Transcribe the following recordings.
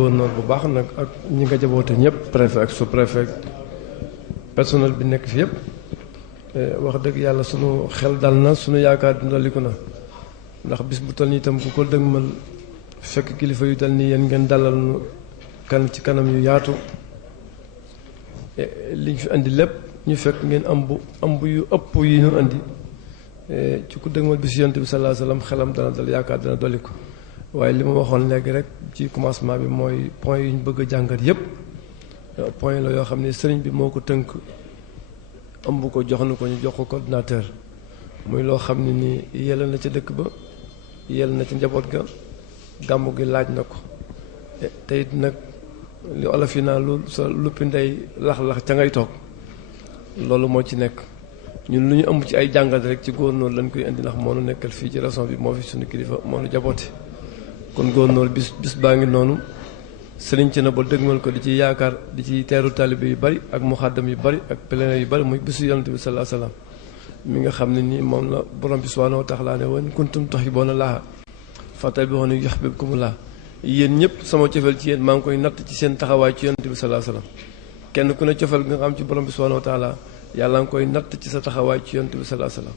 gouverneur bu baax nag ak ñi nga jaboote ñëpp préfet ak sous-préfet personnel bi nekk fi yëpp wax dëgg yàlla sunu xel dal na sunu yaakaar dundaliku na ndax bis bu toll nii itam ku ko dëgmal fekk kilifa yu tal nii yéen ngeen dalal nu kan ci kanam yu yaatu liñ fi andi lépp ñu fekk ngeen am bu yu ëpp yi ñu andi ci ku dëgmal bis yonent bi sallallahu alayhi wasallam xelam dana dal yaakaar dana dolli ko waaye li ma waxoon léegi rek ci commencement bi mooy point yi ñu bëgg a jàngat yépp point la yoo xam ne sëriñ bi moo ko tënk ëmb ko jox na ko ñu jox ko coordinateur muy loo xam ne nii yella na ca dëkk ba yell na ci njaboot ga gàmmu gi laaj na ko te it nag li olof yi naa lu sa luppi ndey lax-lax ca ngay toog loolu moo ci nekk ñun lu ñu ëmb ci ay jàngat rek ci góornóor lañ koy indi ndax moo nu nekkal fii ci région bi moo fi suñu kilifa moo nu jaboote kon góornóor bis baa ngi noonu sëriñ ci na ba dëgmal ko di ci yaakaar di ci teeru taalibe yu bari ak muxaddam yu bari ak pèlerin yu bari muy bisu yonent bi sallallahu alayhi wasallam mi nga xam ne nii moom la borom bi subhanahu wa ta'ala ne woon kuntum tuhibbuuna llaaha fattabi'uuni yuhbibkumullaah yéen ñëpp sama cofeel ci yéen maa ngi koy natt ci seen taxawaay ci yonent bi sallallahu alayhi wasallam kenn ku ne cofeel nga xam ci borom bi subhanahu wa ta'ala yàlla nga koy natt ci sa taxawaay ci yonent bi sallallahu alayhi wasallam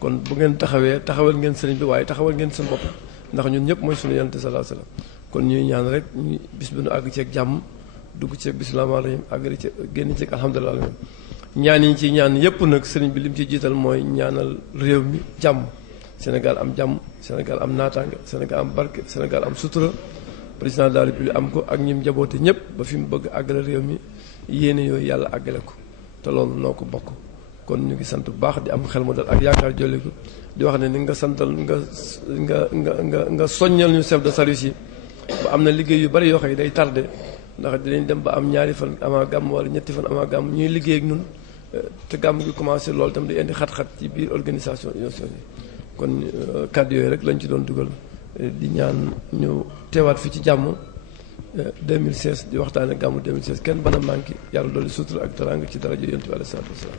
kon bu ngeen taxawal ngeen sëriñ bi waaye taxawal ngeen seen bopp ndax ñun ñëpp mooy sunu yonent sallallahu alayhi wasallam kon ñuy ñaan rek ñu bis bi nu àgg ceeg jàmm dugg ceeg bismillaahi rahim àggali ci génn ceeg alhamdulilah alamin ñaan yi ci ñaan yépp nag sëriñ bi li mu ci jiital mooy ñaanal réew mi jàmm Sénégal am jàmm Sénégal am naataange Sénégal am barke Sénégal am sutura président de la République am ko ak ñim jaboote ñëpp ba fi mu bëgg àggale réew mi yéene yooyu yàlla àggale ko te loolu noo ko bokk kon ñu ngi sant bu baax di am xel mu dal ak yaakaar jolli ko di wax ne ni nga santal nga soññal ñu chef de service yi ba am na liggéey yu bari yoo xam ne day tardé ndax dinañ dem ba am ñaari fan avant gàmm wala ñetti fan avant gàmm ñuy liggéey ak ñun te gàmm gi commencé loolu tam di indi xat-xat ci biir organisation yi kon kàddu yooyu rek lañ ci doon dugal di ñaan ñu teewaat fi ci jàmm 2016 di waxtaane gàmmu 2016 kenn bana manqué yàlla dolli sutura ak teraanga ci daraja yonent bi alayhi salaatu wasalaam.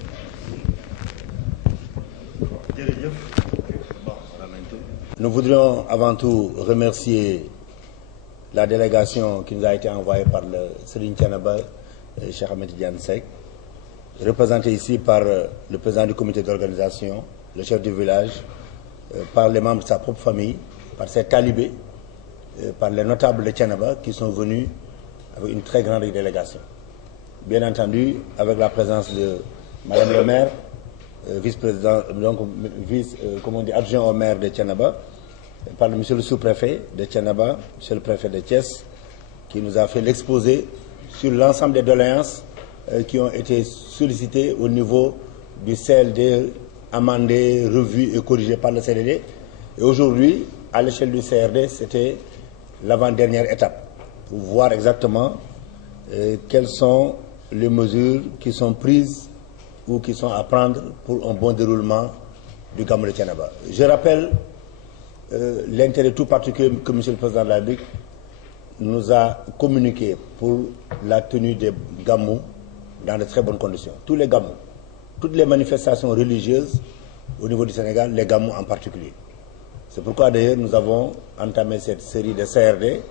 Nous voudrions avant tout remercier la délégation qui nous a été envoyée par le Serigne Thiénaba Cheikh Ahmed Tidiane Seck, représenté ici par le président du comité d'organisation, le chef du village, par les membres de sa propre famille, par ses talibés, par les notables de Thiénaba qui sont venus avec une très grande délégation. Bien entendu, avec la présence de Madame le maire, vice-président, donc adjoint au maire de Thiénaba, par le monsieur le sous-préfet de Thiénaba, monsieur le préfet de Thiès, qui nous a fait l'exposé sur l'ensemble des doléances qui ont été sollicitées au niveau du CLD, amendées, revues et corrigées par le CDD. Et aujourd'hui, à l'échelle du CRD, c'était l'avant-dernière étape pour voir exactement quelles sont les mesures qui sont prises ou qui sont à prendre pour un bon déroulement du Gamou de Thiénaba. Je rappelle l'intérêt tout particulier que M. le Président de la République nous a communiqué pour la tenue des Gamou dans de très bonnes conditions. Tous les Gamou, toutes les manifestations religieuses au niveau du Sénégal, les Gamou en particulier. C'est pourquoi d'ailleurs nous avons entamé cette série de CRD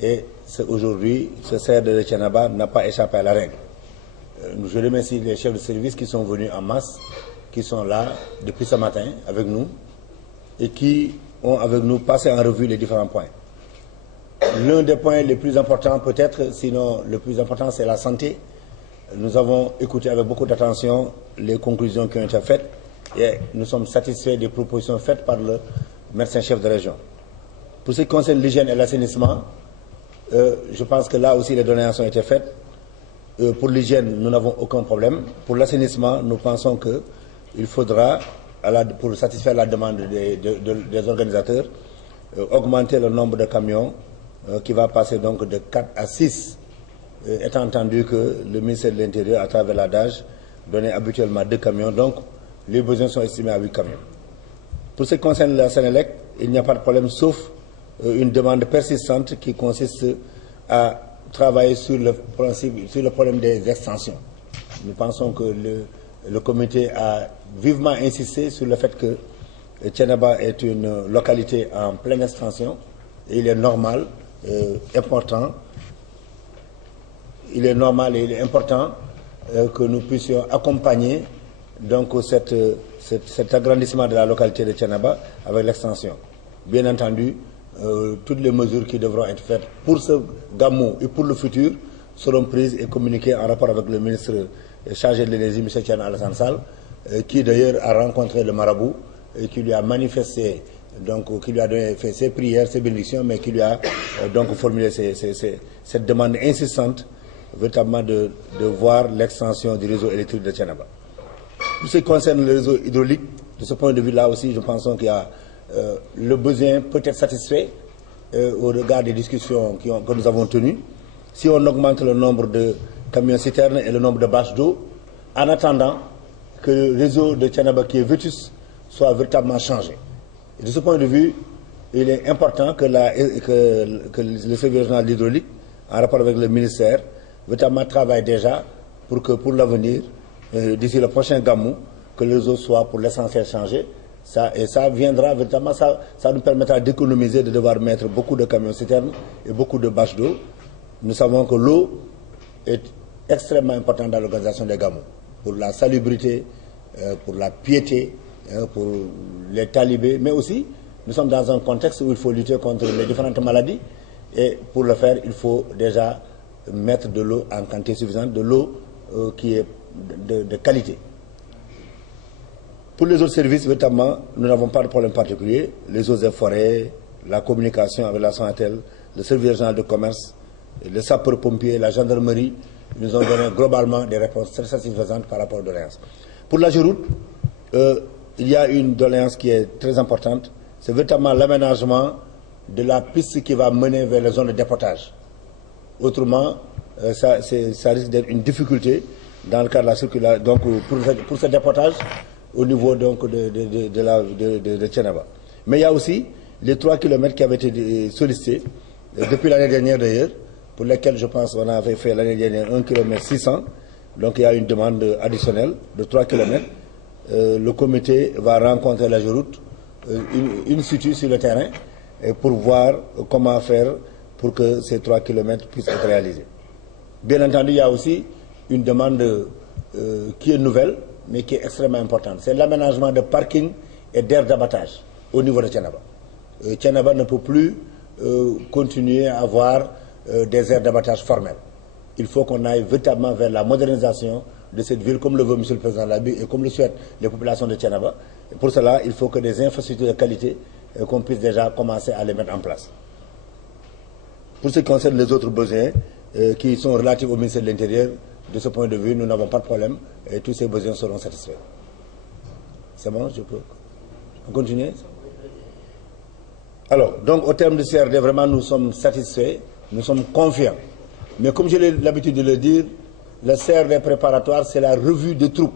et aujourd'hui, ce CRD de Thiénaba n'a pas échappé à la règle. Je remercie les chefs de service qui sont venus en masse, qui sont là depuis ce matin avec nous et qui ont avec nous passé en revue les différents points. L'un des points les plus importants peut-être, sinon le plus important, c'est la santé. Nous avons écouté avec beaucoup d'attention les conclusions qui ont été faites et nous sommes satisfaits des propositions faites par le médecin-chef de région. Pour ce qui concerne l'hygiène et l'assainissement, je pense que là aussi les doléances ont été faites. Pour l'hygiène, nous n'avons aucun problème. Pour l'assainissement, nous pensons qu'il faudra, pour satisfaire la demande des organisateurs, augmenter le nombre de camions qui va passer donc de 4 à 6, étant entendu que le ministère de l'Intérieur, à travers l'ADAGE, donnait habituellement 2 camions, donc les besoins sont estimés à 8 camions. Pour ce qui concerne la Sénélec, il n'y a pas de problème, sauf une demande persistante qui consiste à travailler sur le problème des extensions. Nous pensons que le comité a vivement insisté sur le fait que Thiénaba est une localité en pleine extension et il est normal, important il est normal et il est important que nous puissions accompagner donc cet agrandissement de la localité de Thiénaba avec l'extension. Bien entendu, toutes les mesures qui devront être faites pour ce Gamou et pour le futur seront prises et communiquées en rapport avec le ministre chargé de l'énergie, M. Thierno Alassane Sall, qui d'ailleurs a rencontré le marabout et qui lui a manifesté, donc qui lui a donné, fait ses prières, ses bénédictions, mais qui lui a donc formulé cette demande insistante véritablement de voir l'extension du réseau électrique de Thiénaba. Pour ce qui concerne le réseau hydraulique, de ce point de vue-là aussi, je pense qu'il y a le besoin peut être satisfait au regard des discussions que nous avons tenues. Si on augmente le nombre de camions-citernes et le nombre de bâches d'eau, en attendant que le réseau de Thiénaba qui est vétuste soit véritablement changé. Et de ce point de vue, il est important que le service régional de l'hydraulique, en rapport avec le ministère, véritablement travaille déjà pour que pour l'avenir, d'ici le prochain Gamou, que le réseau soit pour l'essentiel changé. Et ça viendra véritablement, ça nous permettra d'économiser, de devoir mettre beaucoup de camions-citernes et beaucoup de bâches d'eau. Nous savons que l'eau est extrêmement importante dans l'organisation des Gamou, pour la salubrité, pour la piété, pour les talibés, mais aussi nous sommes dans un contexte où il faut lutter contre les différentes maladies et pour le faire, il faut déjà mettre de l'eau en quantité suffisante, de l'eau qui est de qualité. Pour les autres services, véritablement, nous n'avons pas de problème particulier. Les eaux et forêts, la communication avec la Sonatel, le service régional de commerce, les sapeurs-pompiers, la gendarmerie, nous ont donné globalement des réponses très satisfaisantes par rapport aux doléances. Pour la Géroute, il y a une doléance qui est très importante, c'est véritablement l'aménagement de la piste qui va mener vers les zones de dépotage. Autrement, ça risque d'être une difficulté dans le cadre de la circulation. Donc, pour ce dépotage, au niveau donc de Thiénaba. Mais il y a aussi les 3 km qui avaient été sollicités depuis l'année dernière d'ailleurs, pour lesquels je pense qu'on avait fait l'année dernière 1 km 600. Donc il y a une demande additionnelle de 3 km. Le comité va rencontrer la Géroute in situ sur le terrain pour voir comment faire pour que ces 3 km puissent être réalisés. Bien entendu, il y a aussi une demande qui est nouvelle, mais qui est extrêmement importante. C'est l'aménagement de parking et d'aires d'abattage au niveau de Thiénaba. Thiénaba ne peut plus continuer à avoir des aires d'abattage formelles. Il faut qu'on aille véritablement vers la modernisation de cette ville, comme le veut M. le Président de la République et comme le souhaitent les populations de Thiénaba. Et pour cela, il faut que des infrastructures de qualité, qu'on puisse déjà commencer à les mettre en place. Pour ce qui concerne les autres besoins qui sont relatifs au ministère de l'Intérieur, de ce point de vue, nous n'avons pas de problème et tous ces besoins seront satisfaits. C'est bon, je peux continuer? Alors, donc au terme du CRD, vraiment nous sommes satisfaits, nous sommes confiants. Mais comme j'ai l'habitude de le dire, le CRD préparatoire, c'est la revue des troupes.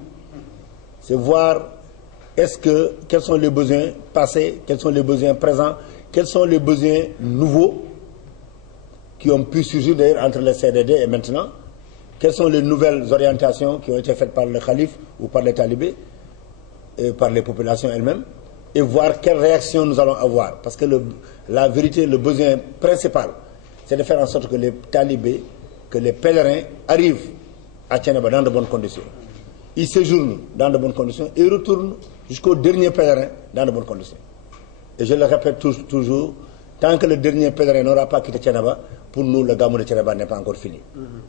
C'est voir quels sont les besoins passés, quels sont les besoins présents, quels sont les besoins nouveaux qui ont pu surgir d'ailleurs entre le CRD et maintenant. Quelles sont les nouvelles orientations qui ont été faites par le calife ou par les talibés et par les populations elles-mêmes et voir quelles réactions nous allons avoir. Parce que la vérité, le besoin principal, c'est de faire en sorte que les talibés, que les pèlerins arrivent à Thiénaba dans de bonnes conditions. Ils séjournent dans de bonnes conditions et retournent jusqu'au dernier pèlerin dans de bonnes conditions. Et je le répète toujours, tant que le dernier pèlerin n'aura pas quitté Thiénaba, pour nous, le Gamou de Thiénaba n'est pas encore fini.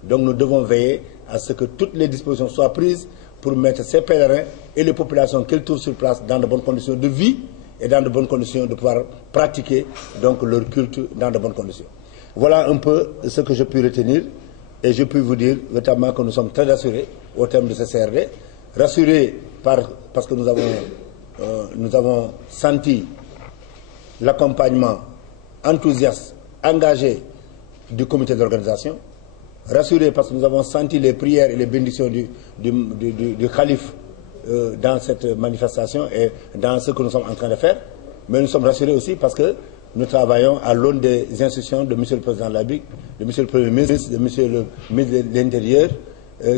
Donc nous devons veiller à ce que toutes les dispositions soient prises pour mettre ces pèlerins et les populations qu'ils trouvent sur place dans de bonnes conditions de vie et dans de bonnes conditions de pouvoir pratiquer donc leur culte dans de bonnes conditions. Voilà un peu ce que je puis retenir et je puis vous dire notamment que nous sommes très rassurés au terme de ce CRD, rassurés parce que nous avons senti l'accompagnement enthousiaste, engagé du comité d'organisation, rassurés parce que nous avons senti les prières et les bénédictions du calife dans cette manifestation et dans ce que nous sommes en train de faire, mais nous sommes rassurés aussi parce que nous travaillons à l'aune des instructions de M. le Président de la République, de M. le Premier ministre, de M. le ministre de l'Intérieur,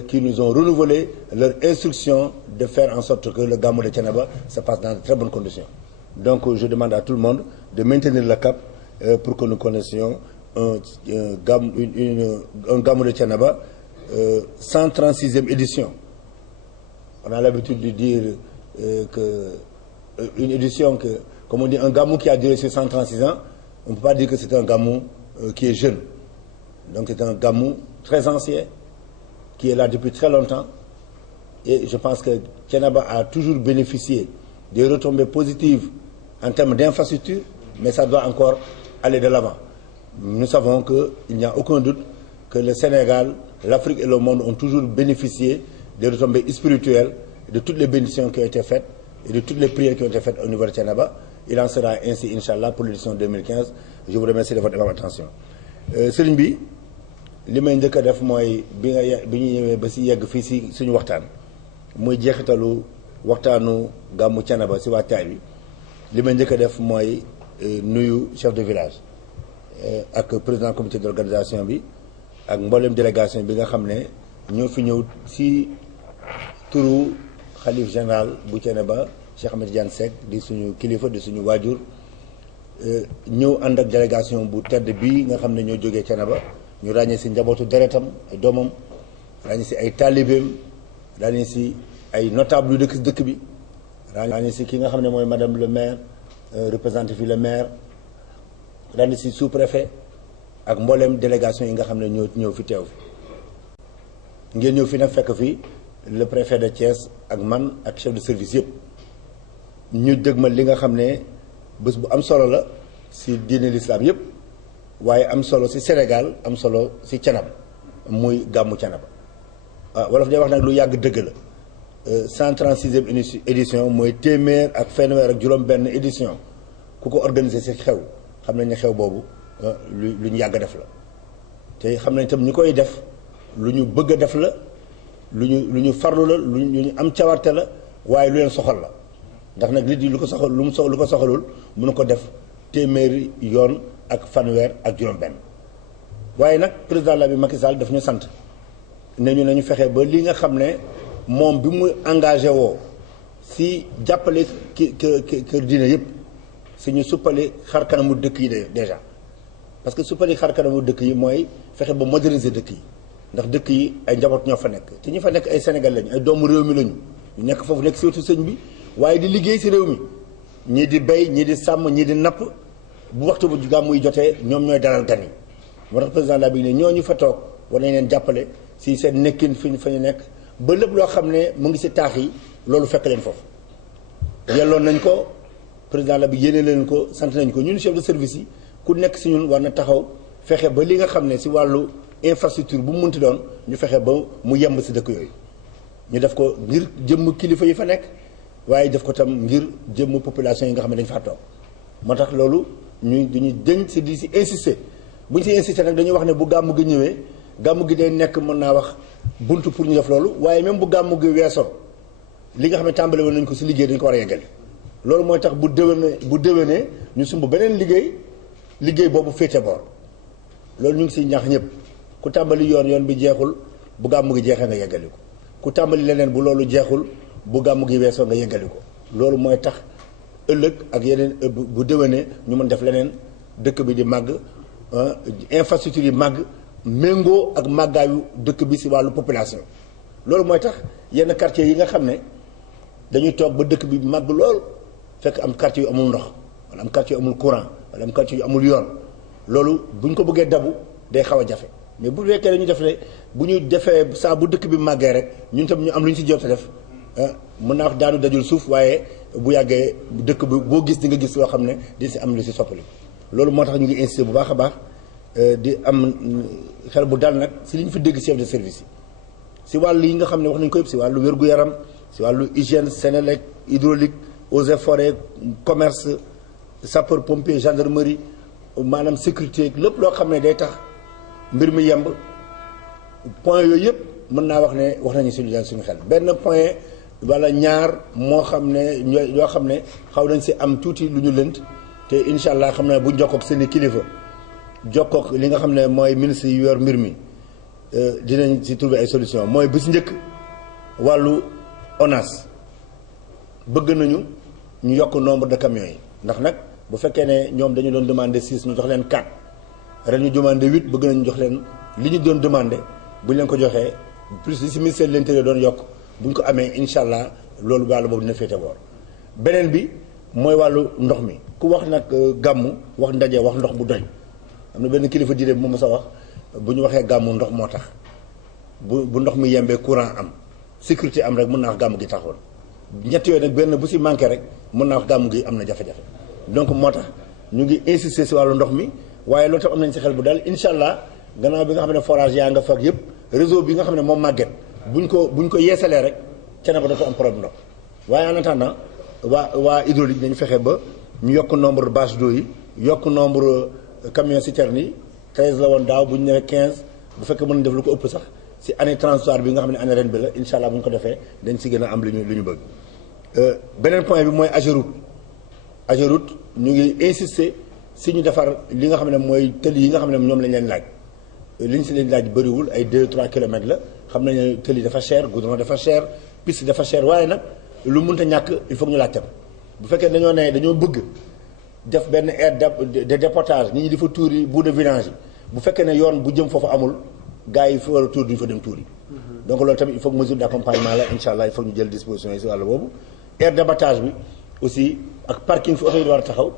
qui nous ont renouvelé leur instruction de faire en sorte que le Gamou de Thiénaba se passe dans de très bonnes conditions. Donc je demande à tout le monde de maintenir le cap pour que nous connaissions un Gamou de Thiénaba 136e édition. On a l'habitude de dire une édition que, comme on dit, un gamou qui a duré sur 136 ans, on ne peut pas dire que c'est un gamou qui est jeune. Donc c'est un gamou très ancien, qui est là depuis très longtemps. Et je pense que Thiénaba a toujours bénéficié des retombées positives en termes d'infrastructure, mais ça doit encore aller de l'avant. Nous savons qu'il n'y a aucun doute que le Sénégal, l'Afrique et le monde ont toujours bénéficié des retombées spirituelles, de toutes les bénédictions qui ont été faites et de toutes les prières qui ont été faites au niveau de Thiénaba. Il en sera ainsi, Inch'Allah, pour l'édition 2015. Je vous remercie de votre attention. Serigne bi li may njëkk a def mooy bi ñu ñëwee ba si yegg fii si suñu waxtaan muy jeexitalu waxtaanu gàmmu Thiénaba si waajtaay bi li may njëkk a def mooy nuyu chef de village ak président comité d'organisation bi ak mboolem délégation bi nga xam ne ñoo fi ñëw si turu xalif général bu Thiénaba Cheikh Ahmed Tidiane Seck di suñu kilifa di suñu waajur ñëw ànd ak délégation bu tedd bii nga xam ne ñoo jógee Thiénaba ñu ràññee si njabootu deretam ay doomam ràññee si ay taalibeem ràññee si ay notable yu dëkk si dëkk bi ràññee si ki nga xam ne mooy madame le maire représenté fi le maire ràññee si sous-préfet ak mbooleem délégation yi nga xam ne ñoo ñëw fi teew fi ngeen ñëw fi nag fekk fi le préfet de Thiès ak man ak chef de service yëpp ñu dëgmal li nga xam ne bés bu am solo la si diine l'islam yëpp waaye am solo si Sénégal am solo si Thiénaba muy gàmmu Thiénaba wolof day wax nag lu yàgg dëgg la 136e édition mooy téeméer ak fanweer ak juróom-benn édition ku ko organiser si xew xam nañ ne xew boobu lu ñu yàgg def la te xam nañ tam ñu koy def lu ñu bëgg a def la lu ñu farlu la lu ñu am cawarte la waaye lu leen soxal la ndax nag nit yi lu ko soxal lu ko soxalul mën na ko def téeméeri yoon ak fanweer ak juróom-benn waaye nag président la bi Macky Sall daf ñu sant ne ñu nañu fexe ba li nga xam ne moom bi mu engagé woo si jàppale kër diine yëpp si ñu suppali xar kanamu dëkk yi déjà parce que suppali xar kanamu dëkk yi mooy fexe ba moderniser dëkk yi ndax dëkk yi ay njaboot ñoo fa nekk te ñi fa nekk ay Sénégal lañu ay doomu réew mi lañu ñu nekk foofu nekk si wetu sëñ bi waaye di liggéey si réew mi ñii di bay ñii di sàmm ñii di napp bu waxtu bu gàmmu yi jotee ñoom ñooy dalal gan yi moo tax président la bi ne ñooñu fa toog war nañ leen jàppale si seen nekkin fi fa ñu nekk ba lépp loo xam ne mu ngi si taax yi loolu fekk leen foofu yelloon nañ ko président la bi yéene leen ko sant nañ ko ñun chef de service yi ku nekk si ñun war na taxaw fexe ba li nga xam ne si wàllu infrastructure bu mu munti doon ñu fexe ba mu yemb si dëkk yooyu ñu def ko ngir jëmm kilifa yi fa nekk waaye def ko tam ngir jëmm population yi nga xam ne dañ faa toog moo tax loolu ñu dañuy dëñ si di si insister bu ñu si insister nag dañuy wax ne bu gàmmu gi ñëwee gàmmu gi day nekk mën naa wax buntu pour ñu def loolu waaye même bu gàmmu gi weesoo li nga xam ne tàmbale woon nañ ko si liggéey dañu ko war a yeggale loolu mooy tax bu déwénee ñu sumb beneen liggéey boobu féete boor loolu ñu ngi siy ñaax ñëpp ku tàmbali yoon bi jeexul bu gàmmu gi jeexee nga yeggali ko ku tàmbali leneen bu loolu jeexul bu gàmmu gi weesoo nga yeggali ko loolu mooy tax ëllëg ak yeneen bu déwénee ñu mën def leneen dëkk bi di màgg infrastructure yi màgg méngoo ak màggaayu dëkk bi si wàllu population loolu mooy tax yenn quartier yi nga xam ne dañuy toog ba dëkk bi màgg lool fekk am quartier yu amul ndox wala am quartier yu amul courant wala am quartier yu amul yoon loolu bu ñu ko bëggee dabu day xaw a jafe mais bu fekkee dañu def ne bu ñu defee saa bu dëkk bi màggee rek ñun tam ñu am lu ñu si jot a def mën naa wax daanu dajul suuf waaye bu yàggee dëkk bi boo gis di nga gis loo xam ne di si am lu si soppali loolu moo tax ñu ngi insister bu baax a baax di am xel bu dal nag si li ñu fi dégg chef de service yi si wàllu yi nga xam ne wax nañu ko yëpp si wàllu wér-gu-yaram si wàllu hygiène Sénélec hydraulique eaux et forêts commerce sapeur pompier gendarmerie maanaam sécurité lépp loo xam ne day tax mbir mi yemb point yooyu yëpp mën naa wax ne wax nañu suñu xel benn point wala ñaar moo xam ne yoo xam ne xaw nañ si am tuuti lu ñu lënt te incha allah xam ne bu jokkook seen i kilifa jokkook li nga xam ne mooy ministre yi yor mbir mi dinañ si trouver ay solution mooy bu si njëkk wàllu ONAS bëgg nañu ñu yokk nombre de camions yi ndax nag bu fekkee ne ñoom dañu doon demander 6 ñu jox leen 4 ren ñu demander 8 bëgg nañu jox leen li ñu doon demander bu ñu leen ko joxee plus li si ministère de l'intérieur doon yokk bu ñu ko amee incha allah loolu wàllu boobu dina féete boor. beneen bi mooy wàllu ndox mi ku wax nag gàmmu wax ndaje wax ndox bu doy am na benn kilifa diine bu ma mës a wax bu ñu waxee gàmmu ndox moo tax bu ndox mi yembee courant am sécurité am rek mën naa wax gàmmu gi taxoon ñett yooyu nag benn bu si manqué rek mën naa wax gàmmu gi am na jafe-jafe donc moo tax ñu ngi insister si wàllu ndox mi waaye loolu tam am nañ si xel bu dal incha allah gannaaw bi nga xam ne forage yaa nga fa ak yëpp réseau bi nga xam ne moom màgget buñ ko yeesalee rek Thiénaba dafa am problème ndox waaye en attendant waa hydraulique dañu fexe ba ñu yokk nombre bâche d'eau yi yokk nombre camion citerne yi 13 la woon daaw bu ñu ñëwee 15 bu fekkee mën na def lu ko ëpp sax si année transitoire bi nga xam ne année ren bi la incha allah bu ñu ko defee dañ si gën a am lu ñu bëgg. beneen point bi mooy Ageroute ñu ngi insister si ñu defar li nga xam ne mooy tëli yi nga xam ne ñoom lañ leen laaj li ñu si leen laaj bëriwul ay 2-3 kilomètres la xam nañ ne tëli dafa cher goudron dafa cher piste dafa cher waaye nag lu mënta ñàkk il faut que ñu laajte ko bu fekkee dañoo bëgg def benn aire de déportage nit ñi di fa tuuri bout de vidange yi bu fekkee ne yoon bu jëm foofu amul gars yi fa war a tuur duñu fa dem tuuri donc loolu tamit il faut que mesure d'accompagnement la incha allah il faut que ñu jël disposition yi si wàllu boobu aire d'abattage bi aussi ak parking fi oto yi war a taxaw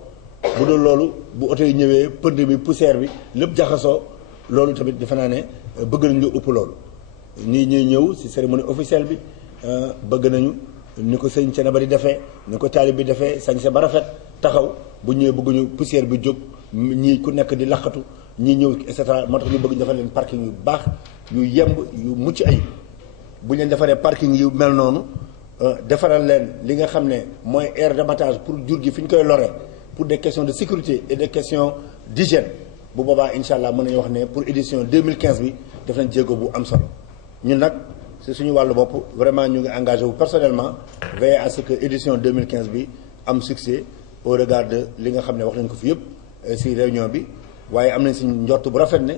bu dul loolu bu oto yi ñëwee pënd bi poussière bi lépp jaxasoo loolu tamit defe naa ne bëgg nañu lu ëpp loolu ñuy ñëw si cérémonie officielle bi bëgg nañu ni ko sëñ Thiénaba di defee ni ko taalib bi defee sañse ba rafet taxaw bu ñëwee bëgguñu poussière bi jóg ñii ku nekk di laqatu ñii ñëw et cetera moo tax ñu bëgg ñu defal leen parking yu baax yu yemb yu mucc ayib bu ñu leen defaree parking yu mel noonu defaral leen li nga xam ne mooy aire d'abattage pour jur gi fi ñu koy loree pour des questions de sécurité et des questions d'hygiène bu boobaa incha allah mën nañu wax ne pour édition 2015 bi def nañ jéego bu am solo ñun nag si suñu wàllu bopp vraiment ñu ngi engagé wu personnellement veiller à ce que édition 2015 bi am succès au regard de li nga xam ne wax nañ ko fi yëpp si réunion bi waaye am nañ si njort bu rafet ne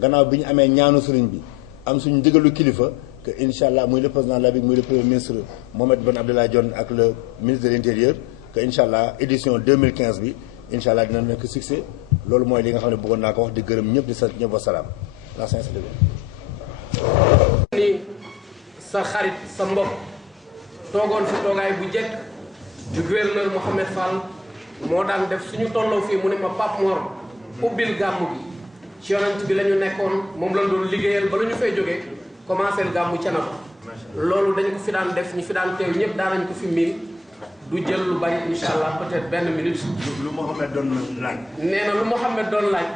gannaaw bi ñu amee ñaanu sëriñ bi am suñu ndigalu kilifa que incha allah muy le président de la République muy le premier ministre Mohamed Ben Abdallah Dionne ak le ministre de l'intérieur que incha allah édition 2015 bi incha allah dina nekk succès loolu mooy li nga xam ne bëggoon naa ko wax di gërëm ñëpp di sant ñëpp wasalaam la séance est levée. sa xarit sa mbokk toogoon fi toogaay bu jekk du gouverneur Mouhamed Fall moo daan def suñu tolloo fii mu ne ma Pape Mor ubbil gàmmu gi ci yonent bi la ñu nekkoon moom lañ doon liggéeyal ba la ñu fay jógee commencé gàmmu Thiénaba loolu dañ ko fi daan def ñi fi daan teew ñëpp daan nañ ko fi miin du jël lu bari incha allah peut-être benn minute. lu Mouhamed doon laaj. nee na lu Mouhamed doon laaj.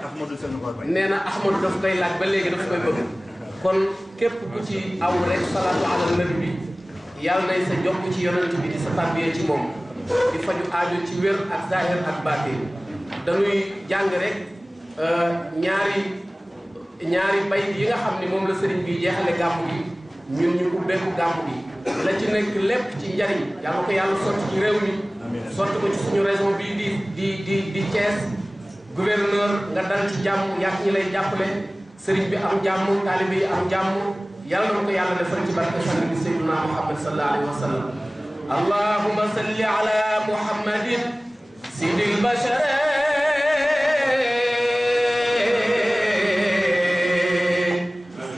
nee na Ahmadou daf koy laaj ba léegi daf koy bëgg. kon képp ku ci aw rek salaatu ala nabi bi yàlla nay sa jox ci yonent bi di sa tàbbiyee ci moom di faju aajo ci wér ak zahir ak baatin dañuy jàng rek ñaari bayt yi nga xam ni moom la sëriñ bi jeexale gàmmu gi ñun ñu ubbeeku gàmmu gi la ci nekk lépp ci njariñ yàlla ko yàlla sotti ci réew mi sotti ko ci suñu région bii di Thiès gouverneur nga dal ci jàmm yàgg ñi lay jàppale sëriñ bi am jàmm taalibe yi am jàmm yàlla na ko yàlla defal ci barke sang bi Seydina Muhammad sallallahu alayhi wa sallam allahumma salli ala muhammadin sidil bashar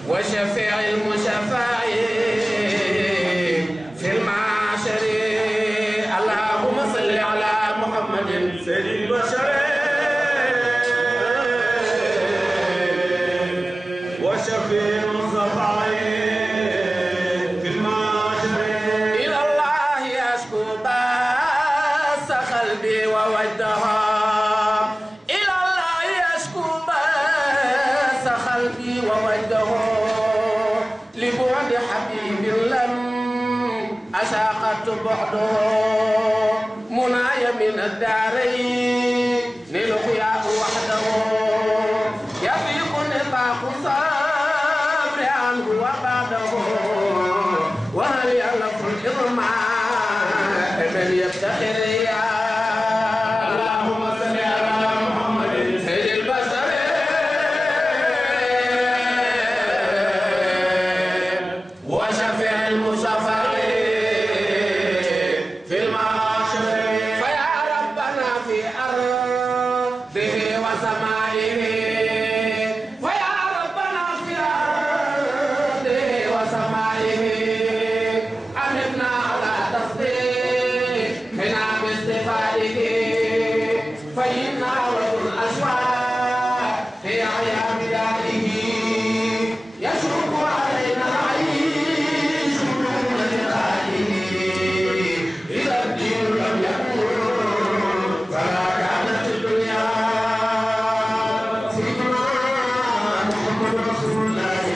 wa shafi'il mushafa'i fil ma'shar allahumma salli ala muhammadin sidil bashar بعده مناي من الدارين للقياء وحده يضيق نطاق الصبر عنه وبعده وهل يلف الإرماء من يفتخر اللهم صل على محمد سيد البشر وشفيع المشفع في sutura